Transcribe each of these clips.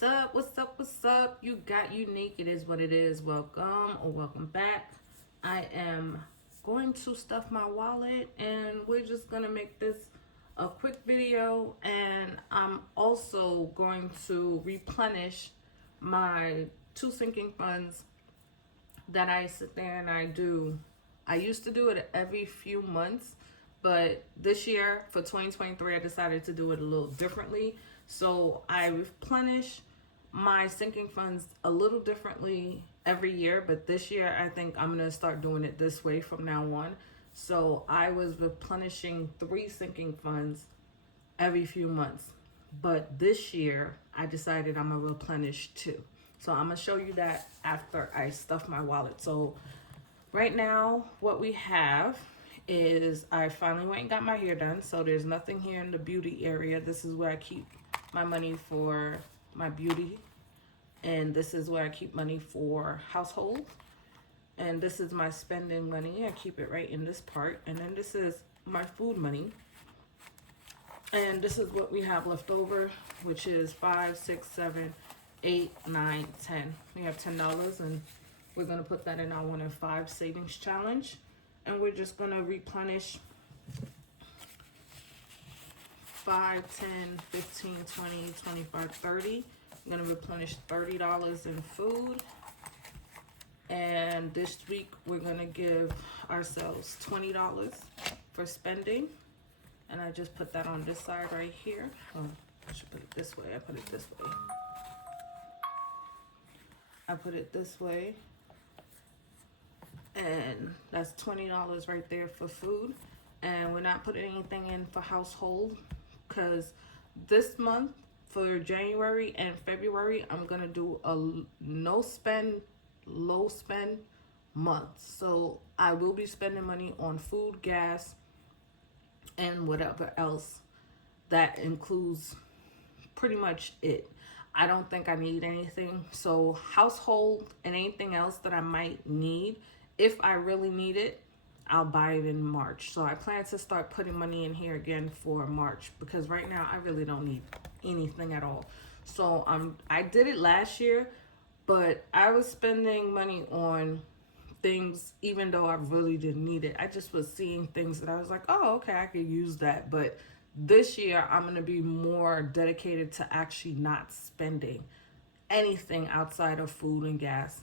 What's up? What's up? What's up? You got unique. It is what it is. Welcome or welcome back. I am going to stuff my wallet and we're just going to make this a quick video. And I'm also going to replenish my two sinking funds that I sit there and I do. I used to do it every few months, but this year for 2023, I decided to do it a little differently. So I replenish my sinking funds a little differently every year, but this year I think I'm gonna start doing it this way from now on. So I was replenishing 3 sinking funds every few months, but this year I decided I'm gonna replenish 2. So I'm gonna show you that after I stuff my wallet. So right now, what we have is I finally went and got my hair done. So there's nothing here in the beauty area. This is where I keep my money for my beauty. And this is where I keep money for household. And this is my spending money. I keep it right in this part. And then this is my food money. And this is what we have left over, which is 5, 6, 7, 8, 9, 10. We have $10 and we're going to put that in our 1 in 5 savings challenge. And we're just going to replenish 5, 10, 15, 20, 25, 30. I'm going to replenish $30 in food. And this week we're going to give ourselves $20 for spending. And I just put that on this side right here. Oh, I should put it this way. I put it this way. I put it this way. And that's $20 right there for food. And we're not putting anything in for household because this month for January and February, I'm going to do a no spend, low spend month. So I will be spending money on food, gas, and whatever else. That includes pretty much it. I don't think I need anything. So household and anything else that I might need, if I really need it, I'll buy it in March. So I plan to start putting money in here again for March because right now I really don't need anything at all. So I did it last year, but I was spending money on things even though I really didn't need it. I just was seeing things that I was like, oh, okay, I could use that. But this year I'm going to be more dedicated to actually not spending anything outside of food and gas.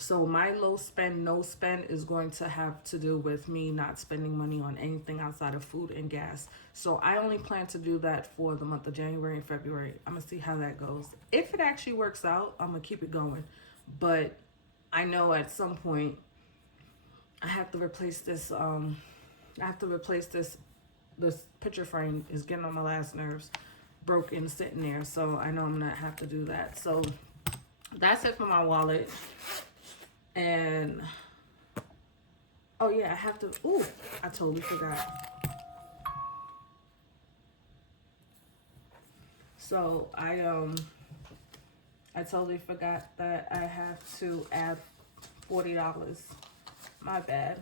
So my low spend, no spend is going to have to do with me not spending money on anything outside of food and gas. So I only plan to do that for the month of January and February. I'm going to see how that goes. If it actually works out, I'm going to keep it going. But I know at some point I have to replace this. This picture frame is getting on my last nerves. Broken sitting there. So I know I'm going to have to do that. So that's it for my wallet. And, oh yeah, I have to, ooh, I totally forgot. So I totally forgot that I have to add $40. My bad.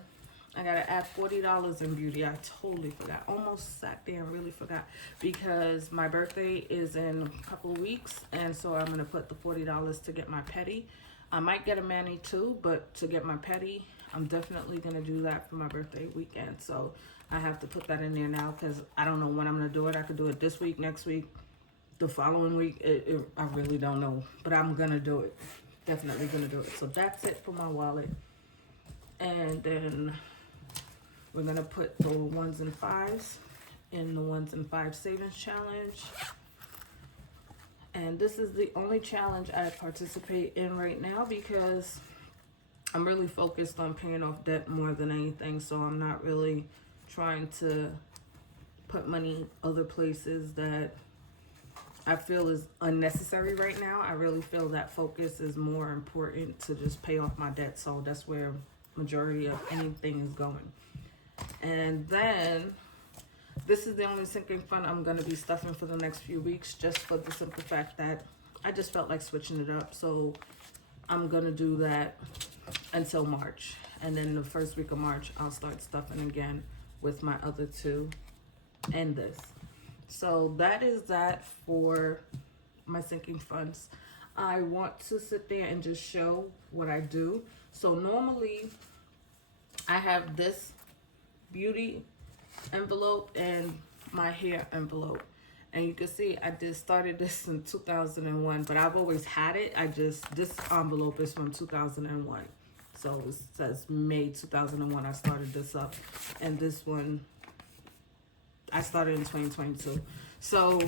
I gotta add $40 in beauty. I totally forgot. Almost sat there and really forgot because my birthday is in a couple of weeks. And so I'm gonna put the $40 to get my pedi. I might get a mani too, but to get my pedi, I'm definitely going to do that for my birthday weekend. So I have to put that in there now because I don't know when I'm going to do it. I could do it this week, next week, the following week. I really don't know, but I'm going to do it. Definitely going to do it. So that's it for my wallet. And then we're going to put the 1s and 5s in the 1s and 5 savings challenge. And this is the only challenge I participate in right now because I'm really focused on paying off debt more than anything. So I'm not really trying to put money other places that I feel is unnecessary right now. I really feel that focus is more important to just pay off my debt. So that's where majority of anything is going. And then this is the only sinking fund I'm going to be stuffing for the next few weeks just for the simple fact that I just felt like switching it up. So I'm going to do that until March. And then the first week of March, I'll start stuffing again with my other 2 and this. So that is that for my sinking funds. I want to sit there and just show what I do. So normally I have this beauty envelope and my hair envelope. And you can see I just started this in 2001, but I've always had it. This envelope is from 2001. So it says May 2001 I started this up. And this one I started in 2022. So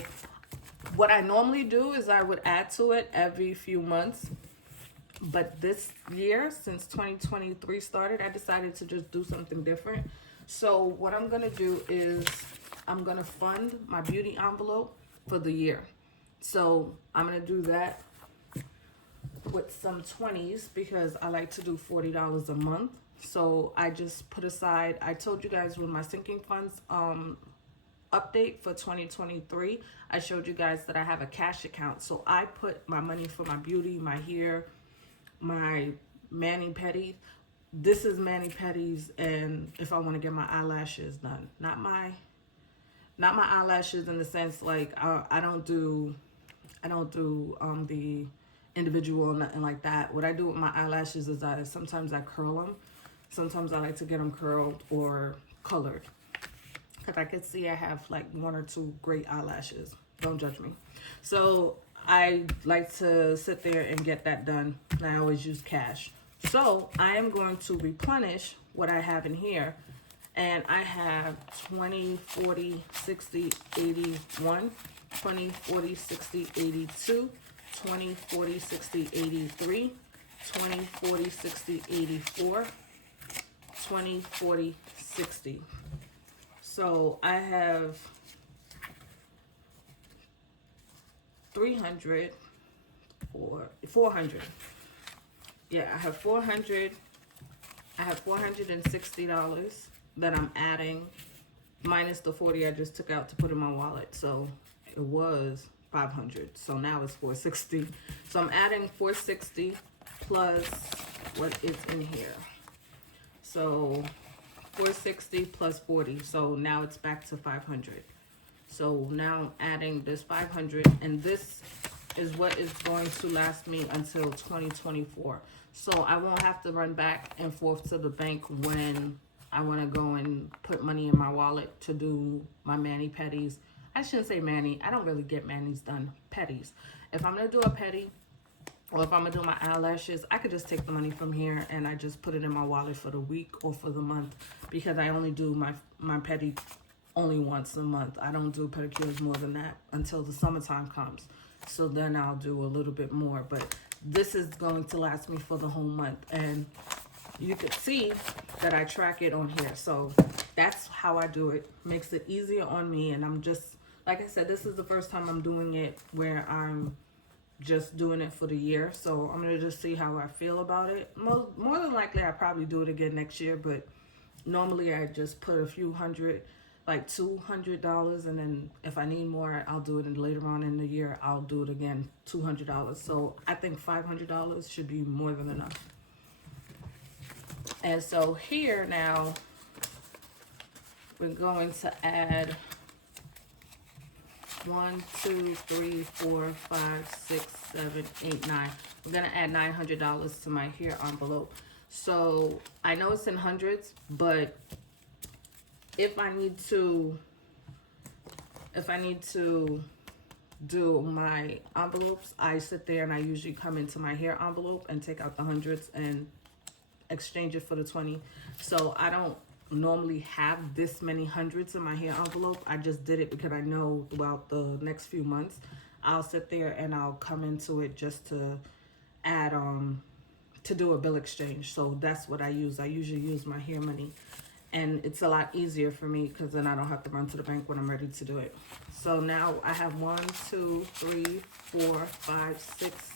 what I normally do is I would add to it every few months. But this year, since 2023 started, I decided to just do something different. So what I'm going to do is I'm going to fund my beauty envelope for the year. So I'm going to do that with some 20s because I like to do $40 a month. So I just put aside, I told you guys with my sinking funds update for 2023, I showed you guys that I have a cash account. So I put my money for my beauty, my hair, my mani-pedi. This is mani-pedis, and if I want to get my eyelashes done, not my eyelashes in the sense like I don't do the individual or nothing like that. What I do with my eyelashes is sometimes I curl them. Sometimes I like to get them curled or colored. Because I can see I have like 1 or 2 great eyelashes. Don't judge me. So I like to sit there and get that done. And I always use cash. So I am going to replenish what I have in here. And I have 20, 40, 60, 81, 20, 40, 60, 82, 20, 40, 60, 83, 20, 40, 60, 84, 20, 40, 60. So I have 300 or 400. Yeah, I have 400. I have $460 that I'm adding minus the 40 I just took out to put in my wallet. So it was 500. So now it's 460. So I'm adding 460 plus what is in here. So 460 plus 40. So now it's back to 500. So now I'm adding this 500, and this is what is going to last me until 2024. So I won't have to run back and forth to the bank when I want to go and put money in my wallet to do my mani-pedis. I shouldn't say mani. I don't really get manis done. Pedis. If I'm going to do a pedi, or if I'm going to do my eyelashes, I could just take the money from here and I just put it in my wallet for the week or for the month, because I only do my pedi only once a month. I don't do pedicures more than that until the summertime comes. So then I'll do a little bit more. But this is going to last me for the whole month. And you could see that I track it on here. So that's how I do it. Makes it easier on me. And I'm just, like I said, this is the first time I'm doing it where I'm just doing it for the year. So I'm going to just see how I feel about it. More than likely, I'll probably do it again next year. But normally I just put a few hundred, like $200, and then if I need more, I'll do it later on in the year. I'll do it again, $200. So I think $500 should be more than enough. And so here now, we're going to add 1, 2, 3, 4, 5, 6, 7, 8, 9. We're gonna add $900 to my hair envelope. So I know it's in hundreds, but if I need to do my envelopes, I sit there and I usually come into my hair envelope and take out the hundreds and exchange it for the 20. So I don't normally have this many hundreds in my hair envelope. I just did it because I know throughout the next few months I'll sit there and I'll come into it just to add to do a bill exchange. So that's what I use. I usually use my hair money. And it's a lot easier for me because then I don't have to run to the bank when I'm ready to do it. So now I have 1, 2, 3, 4, 5, 6,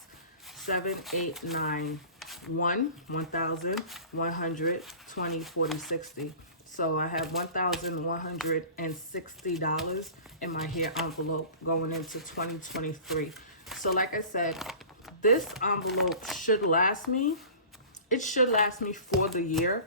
7, 8, 9, 1,000, 100, 20, 40, 60. So I have $1,160 in my hair envelope going into 2023. So like I said, this envelope should last me. It should last me for the year.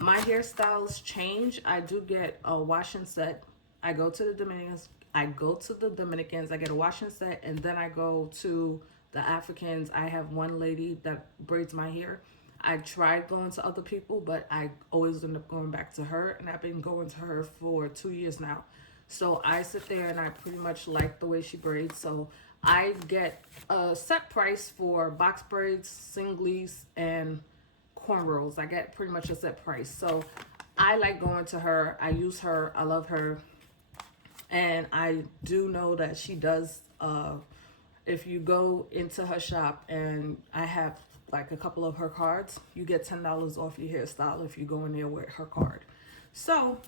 My hairstyles change. I do get a wash and set. I go to the Dominicans. I go to the Dominicans, I get a washing set, and then I go to the Africans. I have one lady that braids my hair. I tried going to other people, but I always end up going back to her, and I've been going to her for 2 years now. So I sit there and I pretty much like the way she braids. So I get a set price for box braids, singlies, and cornrows. I get pretty much a set price. So I like going to her. I use her. I love her. And I do know that she does, if you go into her shop and I have like a couple of her cards, you get $10 off your hairstyle if you go in there with her card. So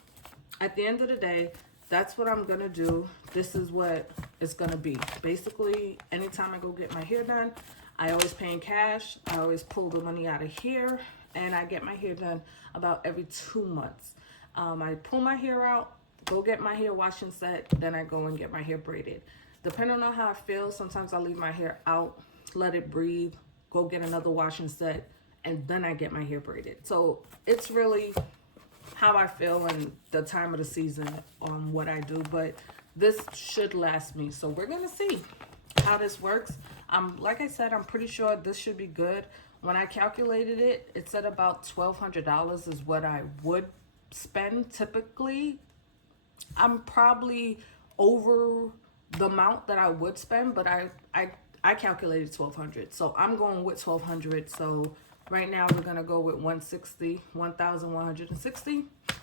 at the end of the day, that's what I'm gonna do. This is what it's gonna be. Basically, anytime I go get my hair done, I always pay in cash. I always pull the money out of here, and I get my hair done about every 2 months. I pull my hair out, go get my hair washing set, then I go and get my hair braided. Depending on how I feel, sometimes I leave my hair out, let it breathe, go get another washing set, and then I get my hair braided. So it's really how I feel and the time of the season on what I do, but this should last me. So we're gonna see how this works. Like I said, I'm pretty sure this should be good. When I calculated it, it said about $1,200 is what I would spend typically. I'm probably over the amount that I would spend, but I calculated $1,200, so I'm going with $1,200. So right now we're gonna go with 1,160,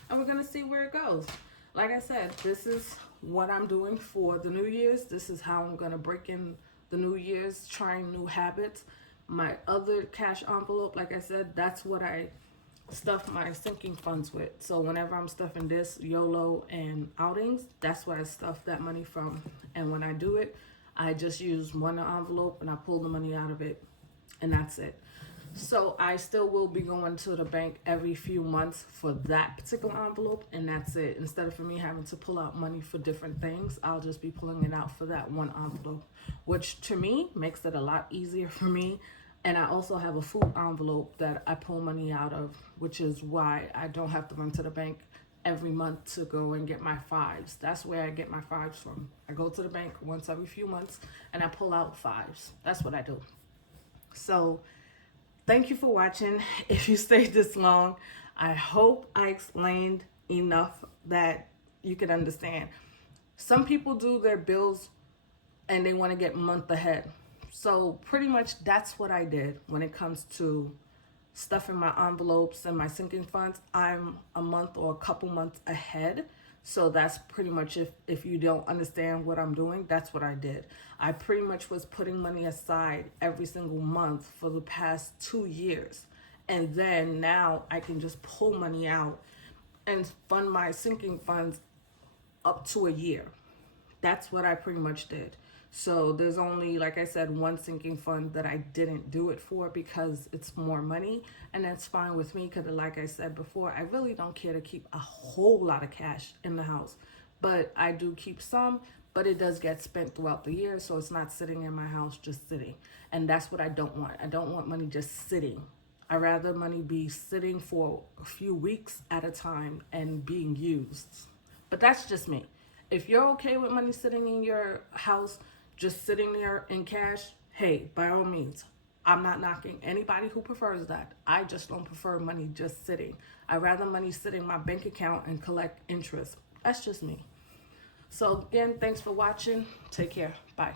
and we're gonna see where it goes. Like I said, this is what I'm doing for the New Year's. This is how I'm gonna break in the New Year's, trying new habits. My other cash envelope, like I said, that's what I stuff my sinking funds with. So whenever I'm stuffing this, YOLO and outings, that's where I stuff that money from. And when I do it, I just use one envelope and I pull the money out of it, and that's it. So I still will be going to the bank every few months for that particular envelope, and that's it. Instead of for me having to pull out money for different things, I'll just be pulling it out for that one envelope, which to me makes it a lot easier for me. And I also have a food envelope that I pull money out of, which is why I don't have to run to the bank every month to go and get my fives. That's where I get my fives from. I go to the bank once every few months and I pull out fives. That's what I do. So thank you for watching. If you stayed this long, I hope I explained enough that you can understand. Some people do their bills and they want to get month ahead. So pretty much that's what I did when it comes to stuffing my envelopes and my sinking funds. I'm a month or a couple months ahead. So that's pretty much, if you don't understand what I'm doing, that's what I did. I pretty much was putting money aside every single month for the past 2 years. And then now I can just pull money out and fund my sinking funds up to a year. That's what I pretty much did. So there's only, like I said, one sinking fund that I didn't do it for because it's more money, and that's fine with me because, like I said before, I really don't care to keep a whole lot of cash in the house, but I do keep some, but it does get spent throughout the year, so it's not sitting in my house just sitting, and that's what I don't want. I don't want money just sitting. I'd rather money be sitting for a few weeks at a time and being used. But that's just me. If you're okay with money sitting in your house, just sitting there in cash, hey, by all means. I'm not knocking anybody who prefers that. I just don't prefer money just sitting. I'd rather money sit in my bank account and collect interest. That's just me. So again, thanks for watching. Take care. Bye.